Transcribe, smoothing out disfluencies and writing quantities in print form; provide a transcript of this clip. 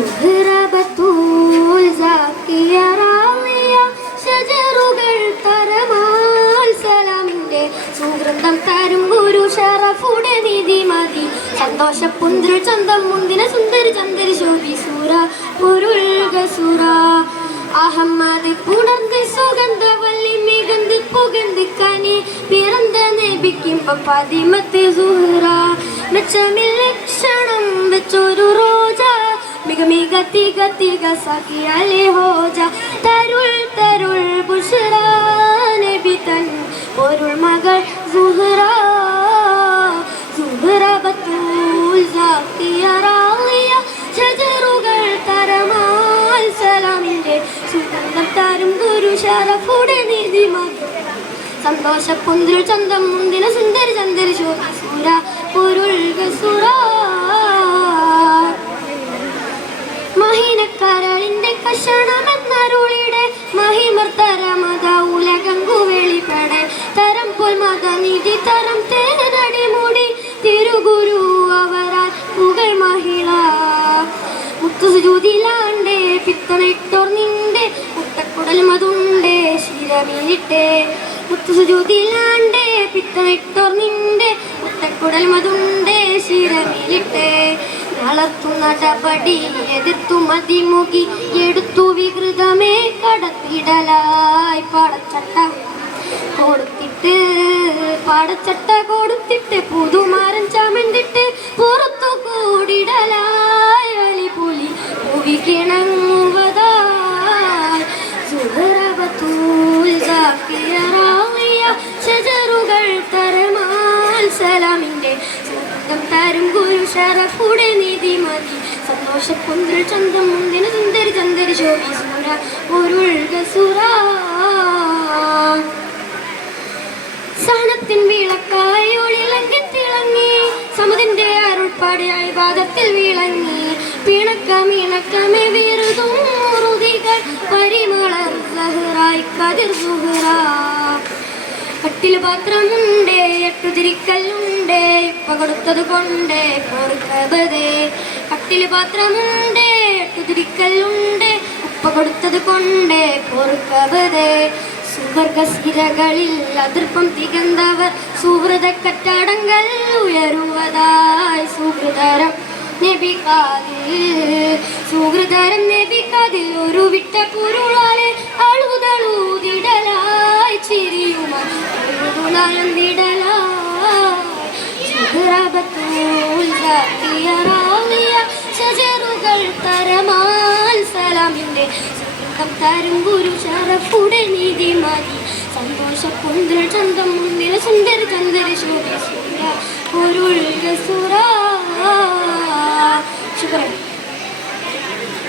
സുഹ്റബത്തുൽ സാക്കിയ റാളിയ ഷജറുകൾ തരമാൽ സലാമിന്റെ സുഗന്ധം തരും ഗുരു ഷറഫുടെ നിധി മതി സന്തോഷ പുന്തിൽ ചന്തം മുന്തിന സുന്ദരി ചന്ദരി ശോഭി സൂര പൊരുൾക സൂര അഹമ്മദ് പുണർന്ന് സുഗന്ധ വല്ലി മികந்து പുകந்து കനി പിറந்த നബിക്കിമ്പം പതിമത്തെ സുഹ്റ മെച്ചമിൽ ലക്ഷണം വെച്ചൊരു റോജ മിക മിക തിക തിക സഖിയാലെ ഹോജ തരുൾ തരുൾ ബുഷ്റ നബി തൻ പൊരുൾ മകൾ സുഹ്റ സുഹ്റബത്തുൽ സാക്കിയ റാളിയ ഷജറുകൾ തരമാൽ സലാമിന്റെ സുഗന്ധം തരും ഗുരു ഷറഫുടെ നിധി മതി സന്തോഷ പുന്തിൽ ചന്തം മുന്തിന സുന്ദരി ചന്ദരി ശോഭ സൂര പൊരുൾക സൂര മഹിനക്കരളിന്റെ കഷണമെന്നരുളിടെ മഹിമർ തരമത ഉലകങ്കു വെളിപ്പെടെ തരം പോൽ മതനിധി തരം തേനടി മൂടി തിരുഗുരു അവരാൽ പുകൾ മഹിള മുത്തുസുജൂതിലാണ്ടേ പിത്തണിട്ടോർ നിന്റെ മുട്ടക്കുടൽ മതുണ്ടേ ശിരമിലിട്ടേ മുത്തുസുജൂതിലാണ്ടേ പിത്തണിട്ടോർ നിന്റെ മുട്ടക്കുടൽ മതുണ്ടേ ശിരമിലിട്ടേ വളർത്തു നടപടി എതിർത്തു മതിമുഖി എടുത്തു വികൃതമേ കടത്തിടലായി പാടച്ചട്ട കൊടുത്തിട്ട് പുതുമാരൻ ചമന്തിട്ട് പുറത്തു കൂടിടലായി അലിപുലി പുവിക്കിണങ്ങുവതായി സുഹ്റബത്തുൽ സാക്കിയ റാളിയ ഷജറുകൾ തരമാൽ സലാമിന്റെ സുഗന്ധം തരും ഗുരു ഷറഫുടെ നിധി മതി സന്തോഷ പുന്തിൽ ചന്തം മുന്തിന സുന്ദരി ചന്ദരി ശോഭി സൂര പൊരുൾക സൂര സഹനത്തിൻ വിളക്കായി ഒളിളങ്കി തിളങ്ങി സമുദിന്റെ അരുൾപ്പാടിയായി വാദത്തിൽ വിളങ്ങി പിണക്കമിണക്കമേ വീറുതും മുറുതികൾ പരിമളർ സഹ്റായി കതിർ സുഹ്റ കട്ടില് പാത്രമുണ്ടേ എട്ടുതിരിക്കല്ലുണ്ടേ ഇപ്പ കൊടുത്തത് കൊണ്ടേ പൊറുക്കബതേ കട്ടില് പാത്രമുണ്ടേ എട്ടുതിരിക്കല്ലുണ്ടേ ഉപ്പ കൊടുത്തത് കൊണ്ടേ പൊറുക്കബതേ സുവർഗസിരകളിൽ അതിർപ്പം തികന്തവർ സുഹൃത കറ്റടങ്ങൾ ഉയരുവതായി സുഹൃതരം നബിക്കാതിൽ ഒരു വിട്ട പൊരുളാലെ അളുതളൂതിടലായി ചിരിയുമായിടലായി സുഹ്റബത്തുൽ സാക്കിയ റാളിയ ഷജറുകൾ തരമാൽ സലാമിന്റെ സുഗന്ധം തരും ഗുരു ഷറഫുടെ നിധി മതി സന്തോഷ പുന്തിൽ ചന്തം മുന്തിന സുന്ദരി ചന്ദരി ശോഭി സൂര പൊരുൾക സൂര